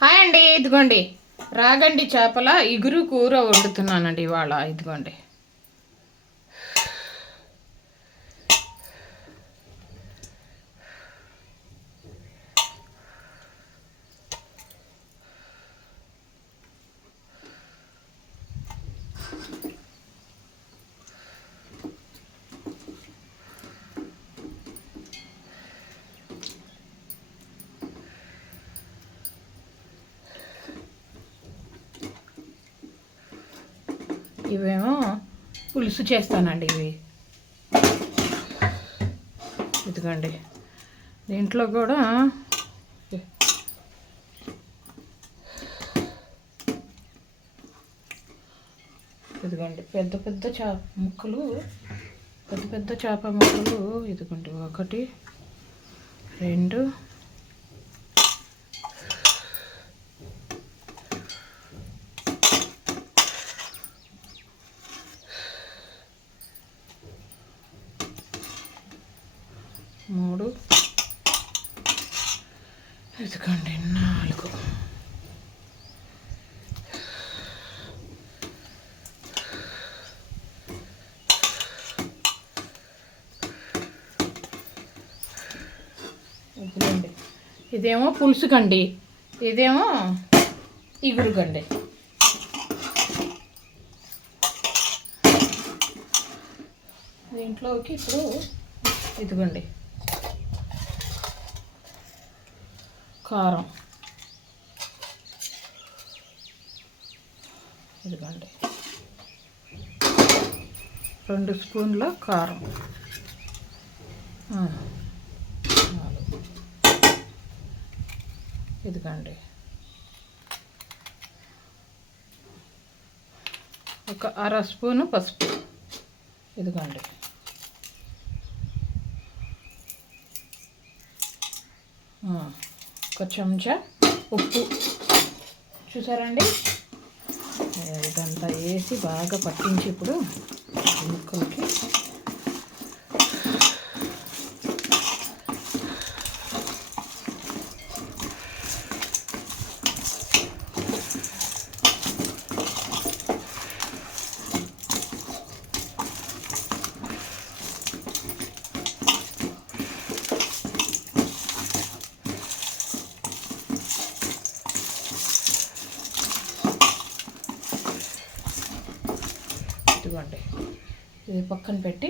Hi అండి ఇదిగోండి. రాగండి చేపల ఇగురు కూర వండుతున్నానండి ఇవాళ ఇదిగోండి. ఇవేమో పులుసు చేస్తానండి ఇవి. ఇదిగోండి. దీంట్లో కూడా ఇదిగోండి. పెద్ద పెద్ద చేప ముక్కలు పెద్ద పెద్ద చేప ముక్కలు ఇదిగోండి. ఒకటి రెండు మూడు. ఇదిగోండి నాలుగు. ఇదిగోండి. ఇదేమో పులుసు కండి. ఇదేమో ఇగురు కండి. దీంట్లోకి ఇప్పుడు ఇదిగోండి. కారం. ఇదిగండి. రెండు స్పూన్ల కారం. ఇదిగండి. ఒక అర స్పూను పసుపు. ఇదిగోండి. ఒక చెంచా ఉప్పు. చూసారండి? ఇదంతా వేసి బాగా పట్టించి ఇప్పుడు ముక్కలకి ఇదిగోండి. ఇది పక్కన పెట్టి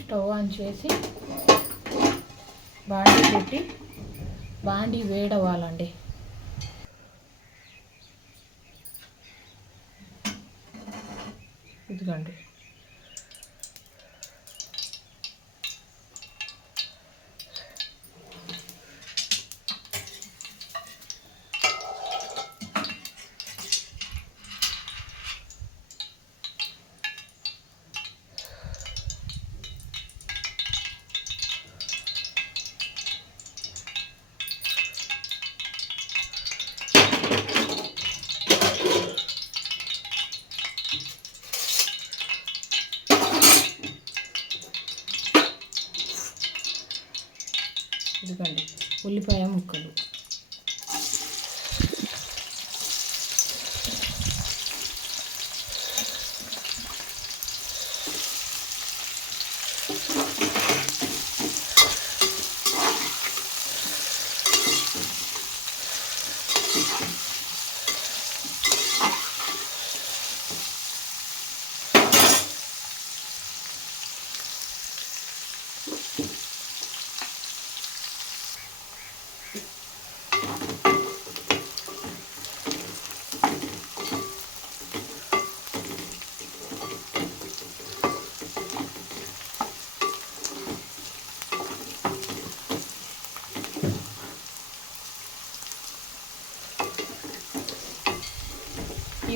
స్టవ్ ఆన్ చేసి బాండీ పెట్టి బాండీ వేడవ్వాలండి. ఇదిగోండి ఇదిగోండి ఉల్లిపాయ ముక్కలు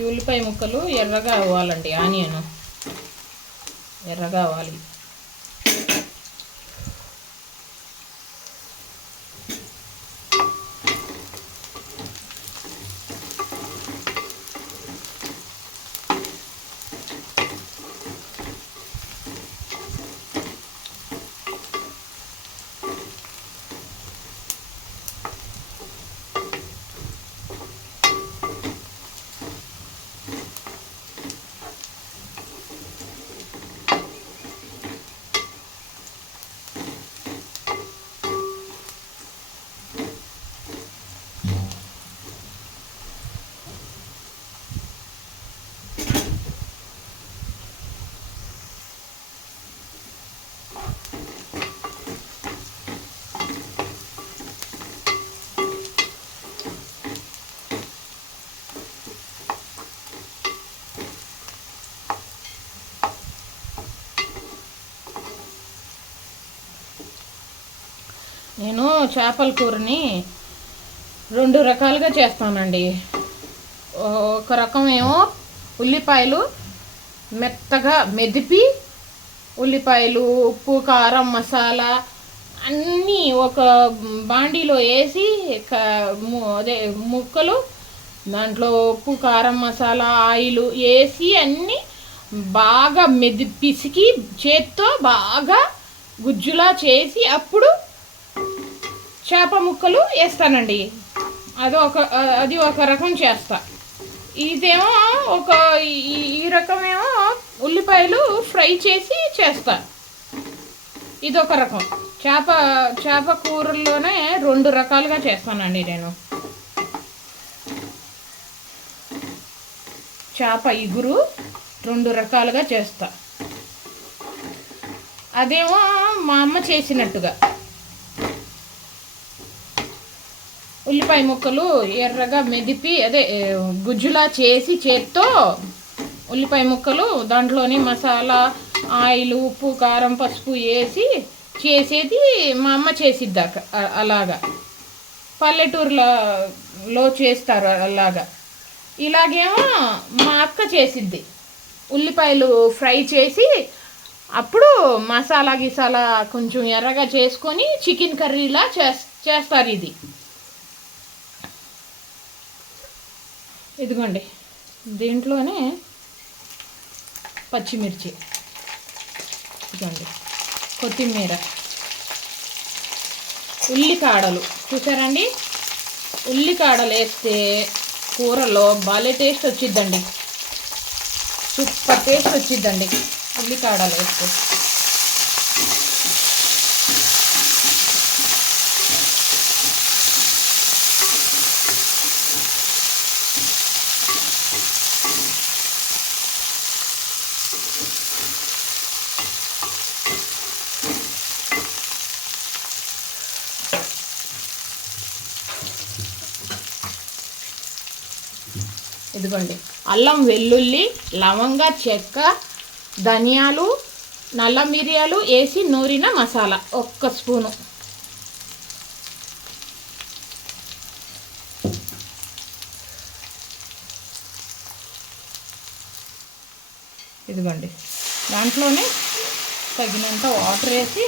ఈ ఉల్లిపాయ ముక్కలు ఎర్రగా అవ్వాలండి ఆనియన్. ఎర్రగా అవ్వాలి. నేను చేపల కూరని రెండు రకాలుగా చేస్తానండి. ఒక రకం ఏమో ఉల్లిపాయలు మెత్తగా మెదిపి ఉల్లిపాయలు ఉప్పు కారం మసాలా అన్నీ ఒక బాండీలో వేసి అదే ముక్కలు దాంట్లో ఉప్పు కారం మసాలా ఆయిల్ వేసి అన్నీ బాగా మెది పిసికి చేత్తో బాగా గుజ్జులా చేసి అప్పుడు చేప ముక్కలు వేస్తానండి. అది ఒక అది ఒక రకం చేస్తా. ఇదేమో ఒక ఈ- ఈ రకమేమో ఉల్లిపాయలు ఫ్రై చేసి చేస్తా. ఇది ఒక రకం. చేప చేప కూరల్లోనే రెండు రకాలుగా చేస్తానండి నేను. చేప ఇగురు రెండు రకాలుగా చేస్తా. అదేమో మా అమ్మ చేసినట్టుగా. ఉల్లిపాయ ముక్కలు ఎర్రగా మెదిపి అదే గుజ్జులా చేసి చేత్తో ఉల్లిపాయ ముక్కలు దాంట్లోని మసాలా ఆయిల్ ఉప్పు కారం పసుపు వేసి చేసేది మా అమ్మ చేసిద్దాక అలాగా. పల్లెటూరులో చేస్తారు అలాగా. ఇలాగేమో మా అక్క చేసిద్ది. ఉల్లిపాయలు ఫ్రై చేసి అప్పుడు మసాలా గిసాలా కొంచెం ఎర్రగా చేసుకొని చికెన్ కర్రీలా చేస్ చేస్తారు ఇది. ఇదిగోండి. దీంట్లోనే పచ్చిమిర్చి. ఇదిగోండి. కొత్తిమీర. ఉల్లికాడలు. చూసారండి? ఉల్లికాడలు వేస్తే కూరలో భలే టేస్ట్ వచ్చిద్దండి. సూపర్ టేస్ట్ వచ్చిద్దండి ఉల్లికాడలు వేస్తే. ఇదిగోండి. అల్లం వెల్లుల్లి లవంగ చెక్క ధనియాలు నల్ల మిరియాలు వేసి నూరిన మసాలా ఒక్క స్పూను. ఇదిగోండి. దాంట్లోనే తగినంత వాటర్ వేసి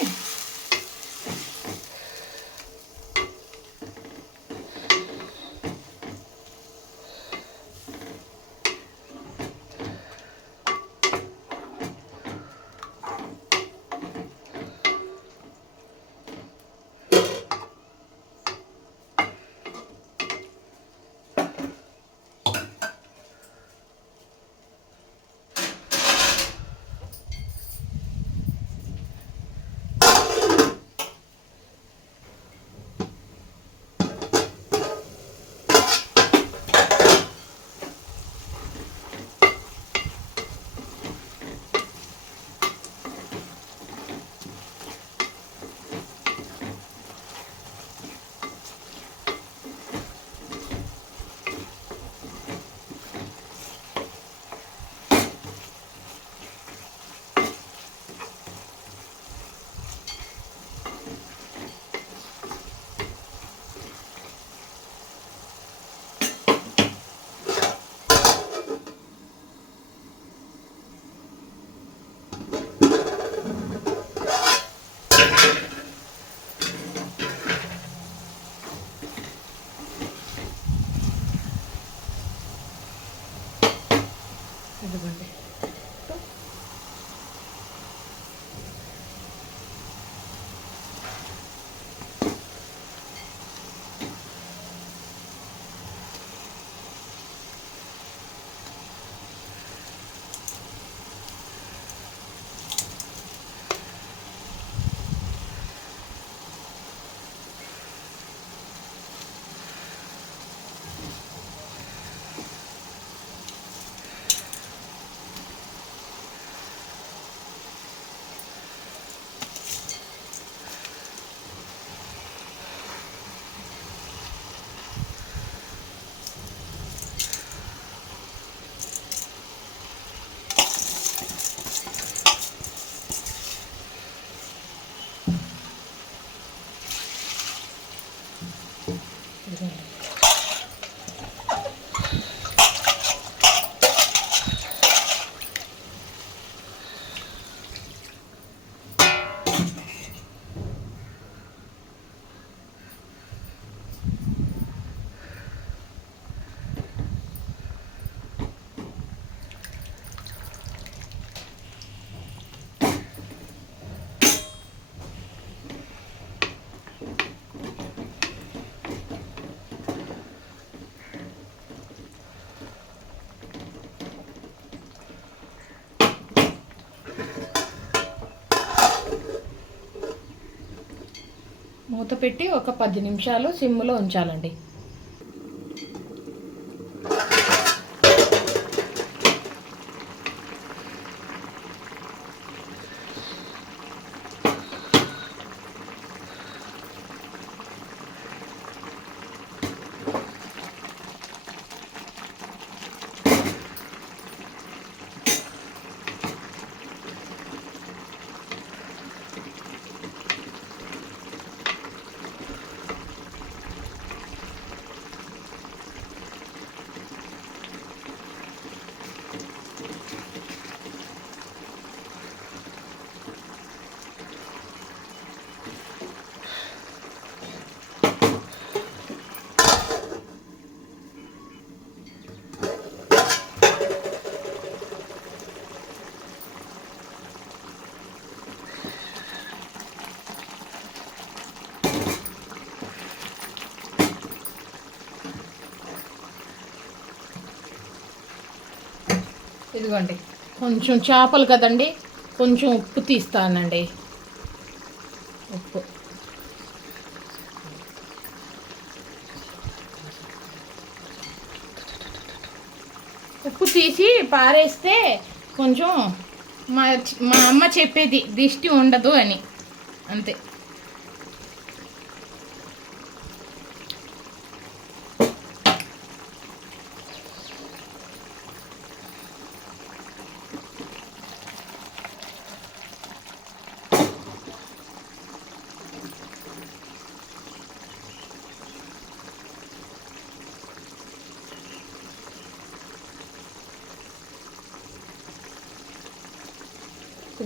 మూత పెట్టి ఒక పది నిమిషాలు సిమ్లో ఉంచాలండి. ఇదిగోండి. కొంచెం చేపలు కదండి కొంచెం ఉప్పు తీస్తానండి. ఉప్పు. ఉప్పు తీసి పారేస్తే కొంచెం మా మా అమ్మ చెప్పేది దిష్టి ఉండదు అని. అంతే.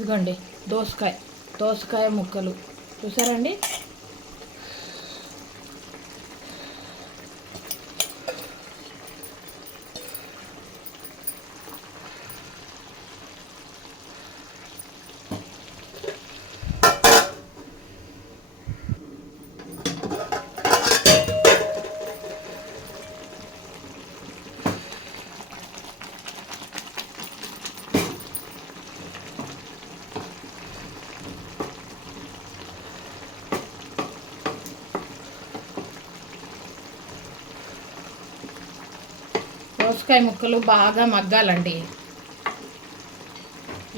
ఇదిగోండి దోసకాయ దోసకాయ ముక్కలు. చూసారండి? దోసకాయ ముక్కలు బాగా మగ్గాలండి.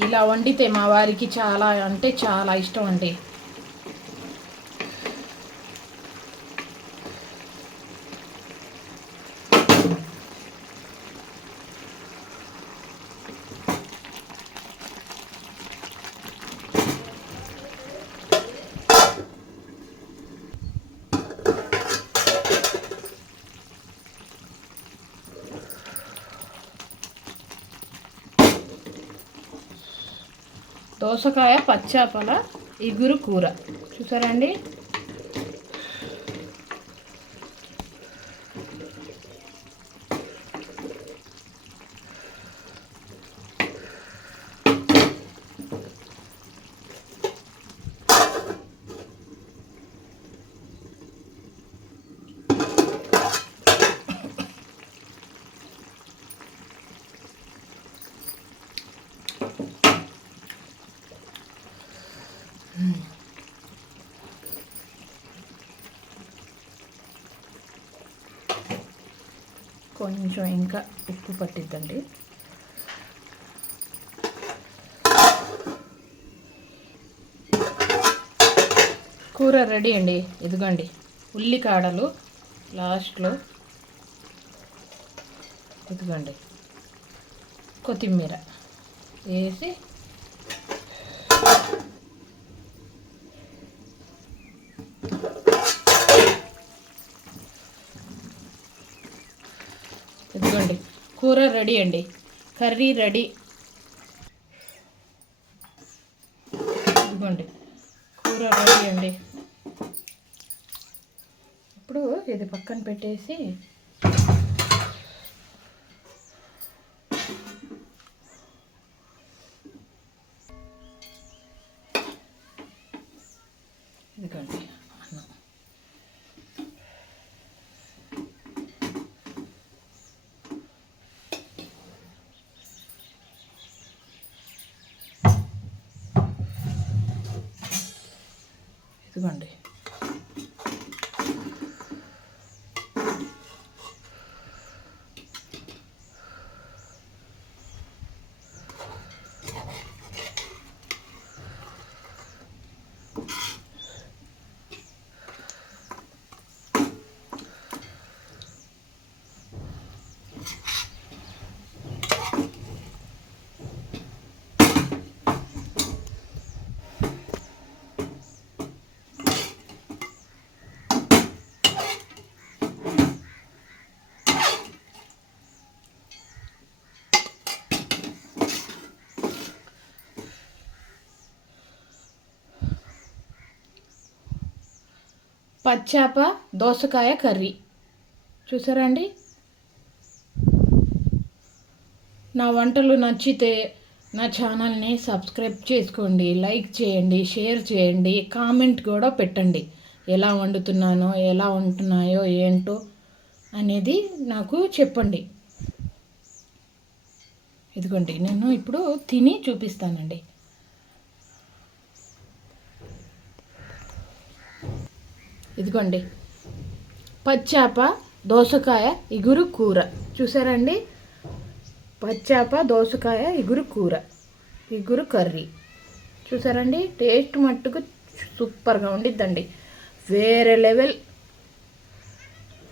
ఇలా వండితే మా వారికి చాలా అంటే చాలా ఇష్టం అండి. దోసకాయ పచ్చాపల ఇగురు కూర. చూసారండి? కొంచెం ఇంకా ఉప్పు పట్టిద్దండి. కూర రెడీ అండి ఇదిగోండి. ఉల్లికాడలు లాస్ట్లో. ఇదిగోండి. కొత్తిమీర వేసి ఇదిగోండి. కూర రెడీ అండి. Curry ready. ఇదిగోండి. కూర రెడీ అండి. ఇప్పుడు ఇది పక్కన పెట్టేసి ఇదిగోండి పచ్చాప దోసకాయ కర్రీ. చూసారా అండి? నా వంటలు నచ్చితే నా ఛానల్ని సబ్స్క్రైబ్ చేసుకోండి లైక్ చేయండి షేర్ చేయండి కామెంట్ కూడా పెట్టండి. ఎలా వండుతున్నానో ఎలా ఉంటున్నాయో ఏంటో అనేది నాకు చెప్పండి. ఇదిగోండి నేను ఇప్పుడు తిని చూపిస్తానండి. ఇదిగోండి. పచ్చాప దోసకాయ ఇగురు కూర. చూసారండి? పచ్చాప దోసకాయ ఇగురు కూర. ఇగురు కర్రీ. చూసారండి? టేస్ట్ మట్టుకు సూపర్గా ఉండిద్దండి. వేరే లెవెల్